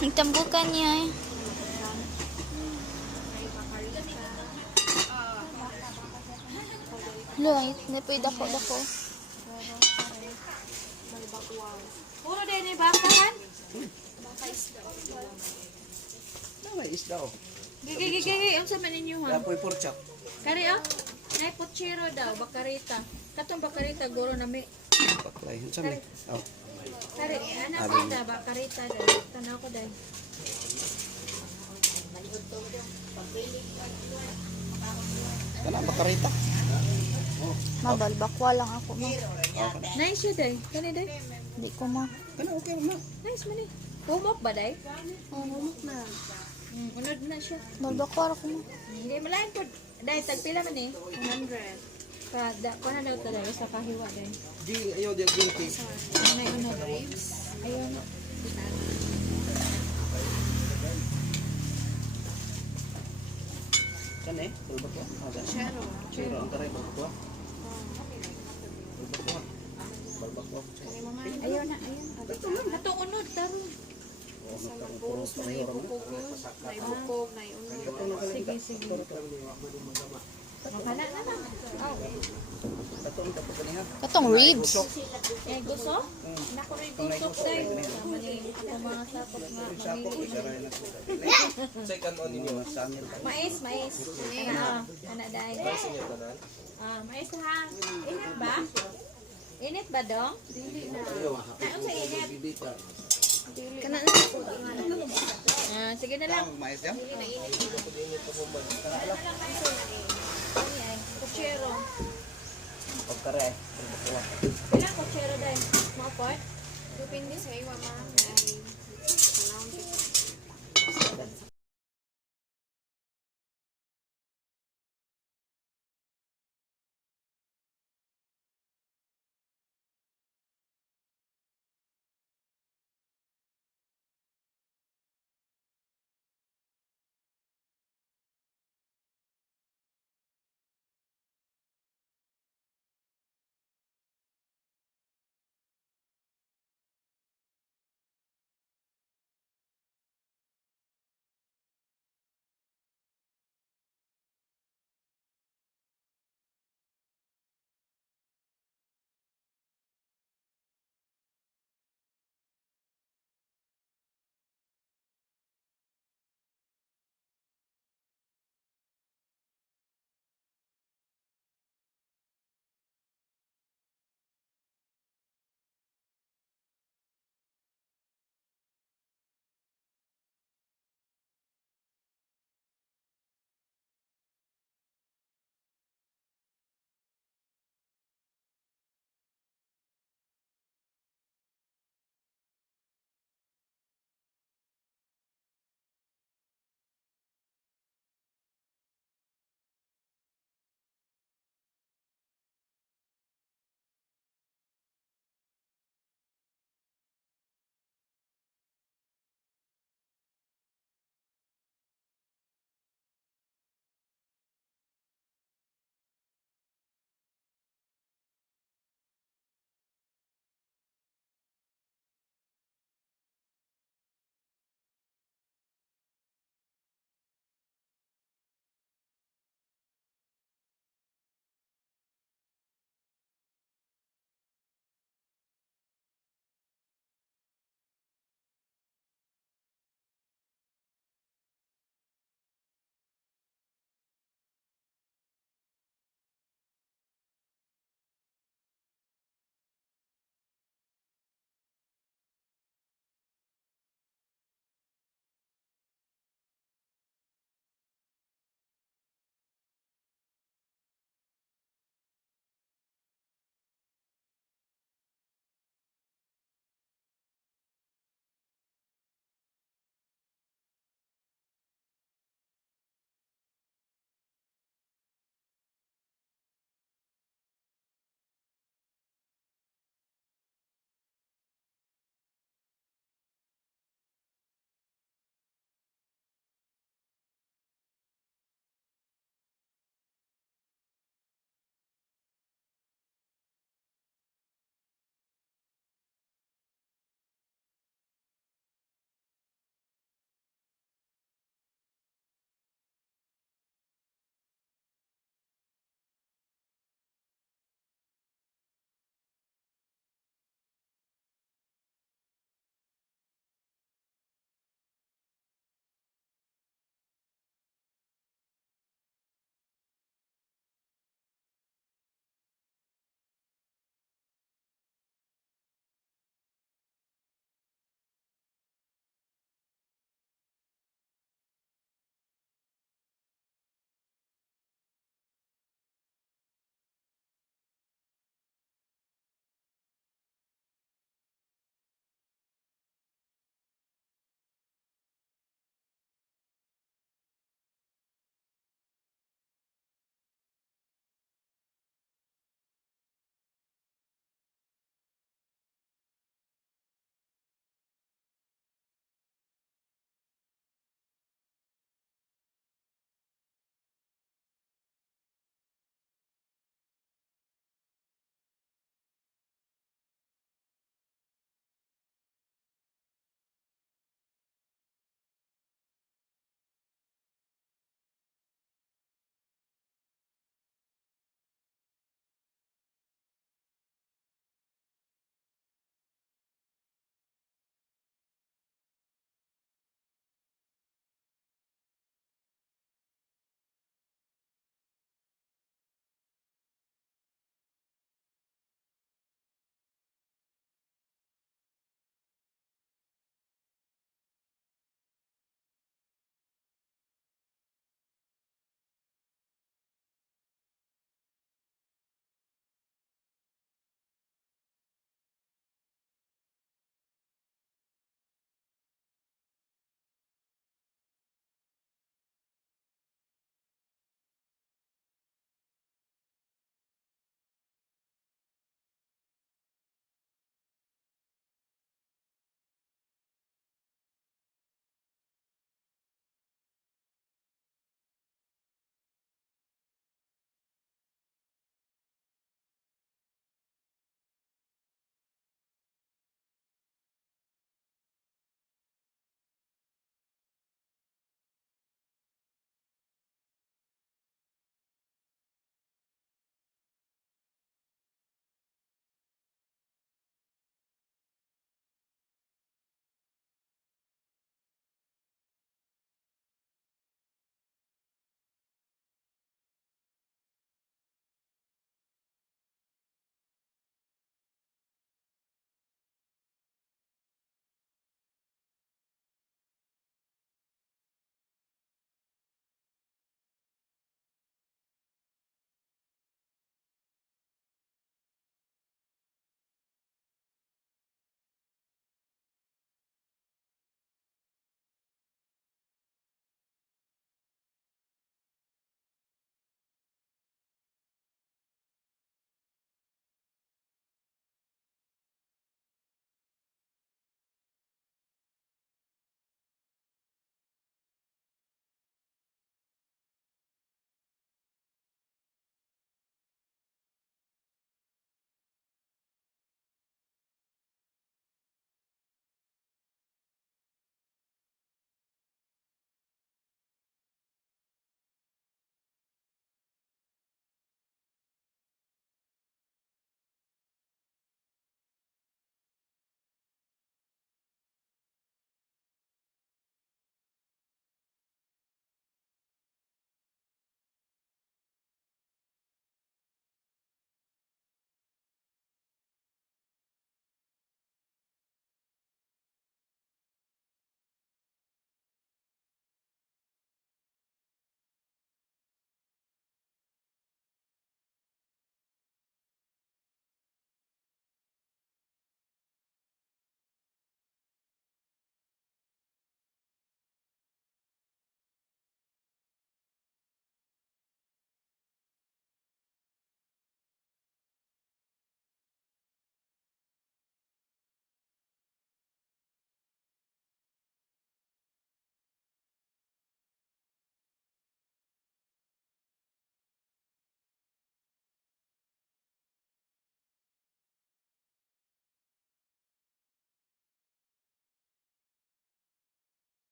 Nagtambukan niya eh. Loy, napoy dako-dako. Puro din ni bakahan. May isda oh. Gigi, ang sabi ninyo ha? Dapoy pork chop. Kari ah? Nay pochero daw, bakarita. Katong bakarita, guro na may. Paklay. Ang sabi. Oh. Kari, anak ko da, bakarita daw. Tanaw ko daw. Kana bakarita. Mabal, bakwa lang ako mo. Nice yun daw. Kani daw? Hindi ko ma. Kana okay na. Nice man eh. Humok ba daw? Humok na. Unod na siya. Mabal, bakwa ako mo. Hindi, malayan po. Dahil, tagpila man eh. 100. Kung daw talaga sa kahiwa daw. Di ayo di ginti. May unod. Ayun. Kana eh, bulbak ko. Chero. Chero ang taray bulbak ko. Bulbak ko. Bulbak ko. Ayun na, ayun. Katong unod, taro. Puros na yung Pupugos, may bukog, may unod. Sige, sige. Makala na lang. Oh. Katong tapos kaniha. Katong ribs. Eh, gusto? Naku rin gusto tayo. Sama ni mga sapot nga. Second on ninyo samir. Mais. Ana dahil. Mais ha. Init ba? Init ba dong? Naon sa init? Kana na. Sige na lang. Mais yan. Kutsero. Pagkare. Ilang kutsero dahil? Maapot? Depende sa iwa ma.